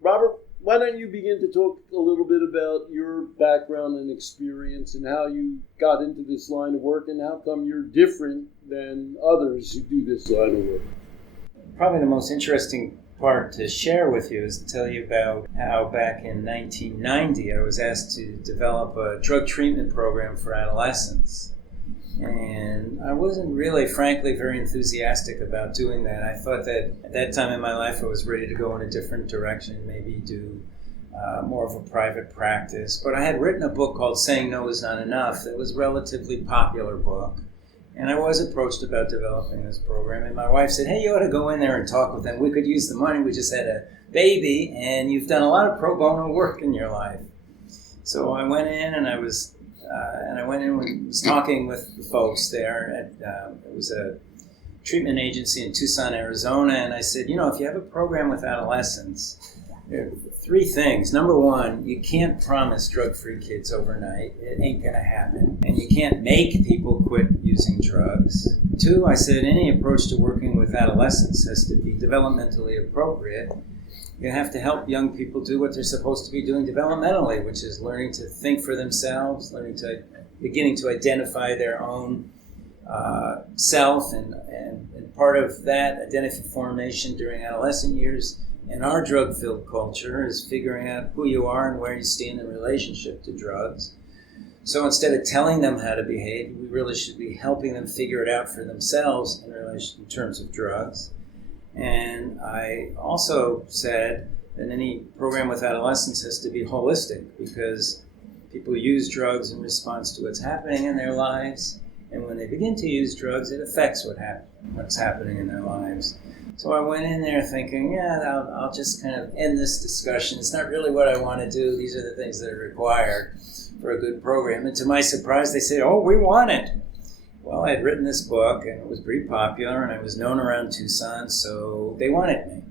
Robert, why don't you begin to talk a little bit about your background and experience and how you got into this line of work and how come you're different than others who do this line of work? Probably the most interesting part to share with you is to tell you about how back in 1990 I was asked to develop a drug treatment program for adolescents. And I wasn't really, frankly, very enthusiastic about doing that. I thought that at that time in my life I was ready to go in a different direction, maybe do more of a private practice. But I had written a book called Saying No Is Not Enough that was a relatively popular book. And I was approached about developing this program. And my wife said, hey, you ought to go in there and talk with them. We could use the money. We just had a baby, and you've done a lot of pro bono work in your life. So I went in, and I was talking with the folks there. It was a treatment agency in Tucson, Arizona. And I said, if you have a program with adolescents, there are three things. Number one, you can't promise drug-free kids overnight. It ain't going to happen. And you can't make people quit using drugs. Two, I said, any approach to working with adolescents has to be developmentally appropriate. You have to help young people do what they're supposed to be doing developmentally, which is learning to think for themselves, beginning to identify their own self, and part of that identity formation during adolescent years in our drug-filled culture is figuring out who you are and where you stand in relationship to drugs. So instead of telling them how to behave, we really should be helping them figure it out for themselves in terms of drugs. And I also said that any program with adolescents has to be holistic because people use drugs in response to what's happening in their lives. And when they begin to use drugs, it affects what's happening in their lives. So I went in there thinking, I'll just kind of end this discussion. It's not really what I want to do. These are the things that are required for a good program. And to my surprise, they said, oh, we want it. Well, I had written this book, and it was pretty popular, and I was known around Tucson, so they wanted me.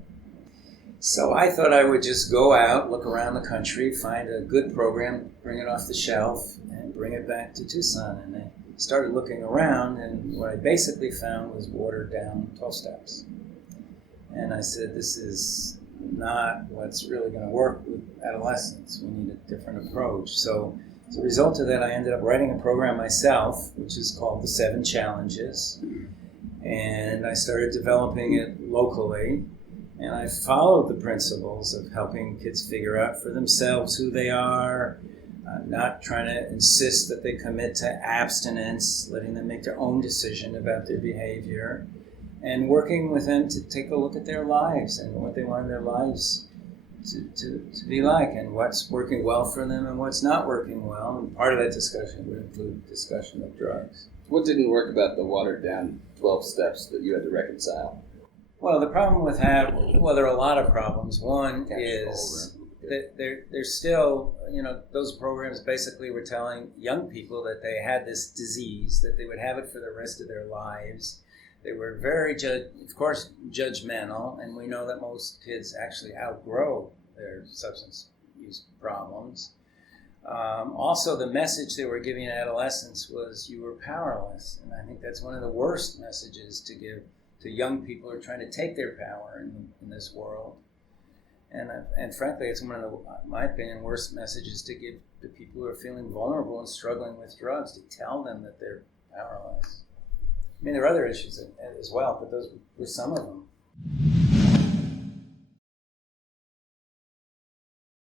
So I thought I would just go out, look around the country, find a good program, bring it off the shelf, and bring it back to Tucson. And I started looking around, and what I basically found was watered-down 12 steps. And I said, this is not what's really going to work with adolescents. We need a different approach. So as a result of that, I ended up writing a program myself, which is called The 7 Challenges. And I started developing it locally. And I followed the principles of helping kids figure out for themselves who they are, not trying to insist that they commit to abstinence, letting them make their own decision about their behavior, and working with them to take a look at their lives and what they want their lives to be like, and what's working well for them and what's not working well. And part of that discussion would include discussion of drugs. What didn't work about the watered-down 12 steps that you had to reconcile? Well, the problem with that, there are a lot of problems. One is that there's still, those programs basically were telling young people that they had this disease, that they would have it for the rest of their lives. They were very, of course, judgmental, and we know that most kids actually outgrow their substance use problems. Also, the message they were giving adolescents was you were powerless, and I think that's one of the worst messages to give to young people who are trying to take their power in this world. And frankly, it's one of the, in my opinion, worst messages to give to people who are feeling vulnerable and struggling with drugs, to tell them that they're powerless. I mean, there are other issues as well, but those were some of them.